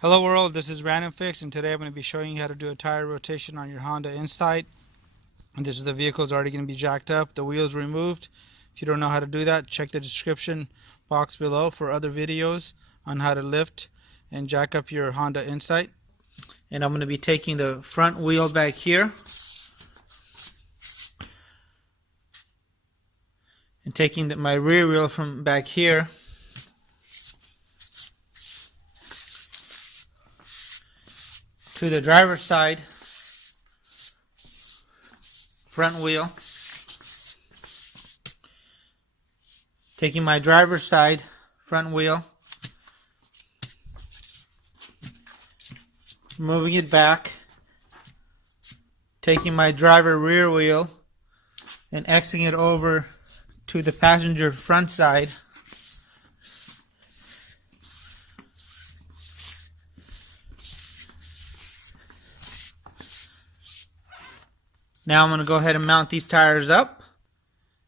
Hello world, this is RandomFIX, and today I'm going to be showing you how to do a tire rotation on your Honda Insight. And this is the vehicle's already going to be jacked up, the wheels removed. If you don't know how to do that, check the description box below for other videos on how to lift and jack up your Honda Insight. And I'm going to be taking the front wheel back here and taking my rear wheel from back here to the driver's side front wheel, taking my driver's side front wheel, moving it back, taking my driver rear wheel and Xing it over to the passenger front side. Now I'm going to go ahead and mount these tires up.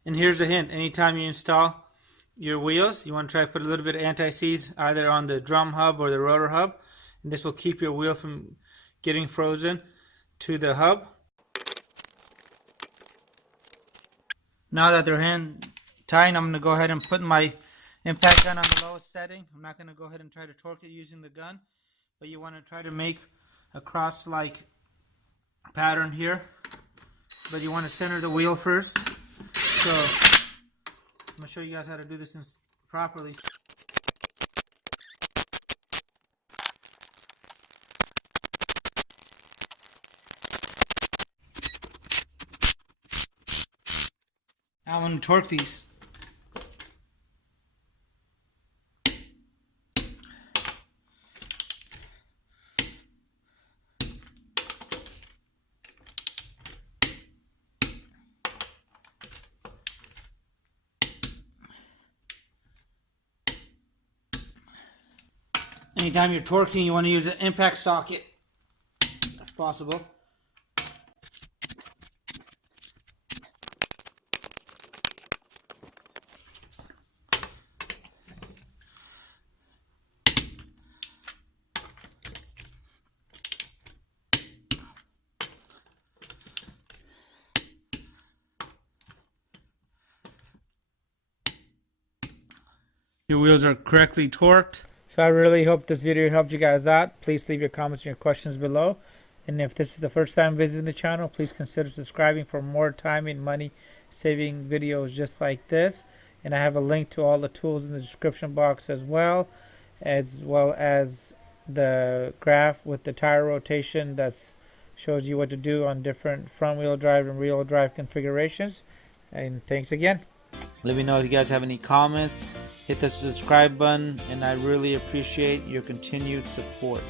And here's a hint. Anytime you install your wheels, you want to try to put a little bit of anti-seize either on the drum hub or the rotor hub. And this will keep your wheel from getting frozen to the hub. Now that they're hand tying, I'm going to go ahead and put my impact gun on the lowest setting. I'm not going to go ahead and try to torque it using the gun, but you want to try to make a cross-like pattern here. But you want to center the wheel first. So I'm going to show you guys how to do this properly. Now I'm going to torque these. Anytime you're torquing, you want to use an impact socket if possible. Your wheels are correctly torqued. So I really hope this video helped you guys out. Please leave your comments and your questions below. And if this is the first time visiting the channel, please consider subscribing for more time and money saving videos just like this. And I have a link to all the tools in the description box as well as the graph with the tire rotation that shows you what to do on different front wheel drive and rear wheel drive configurations. And thanks again. Let me know if you guys have any comments. Hit the subscribe button, and I really appreciate your continued support.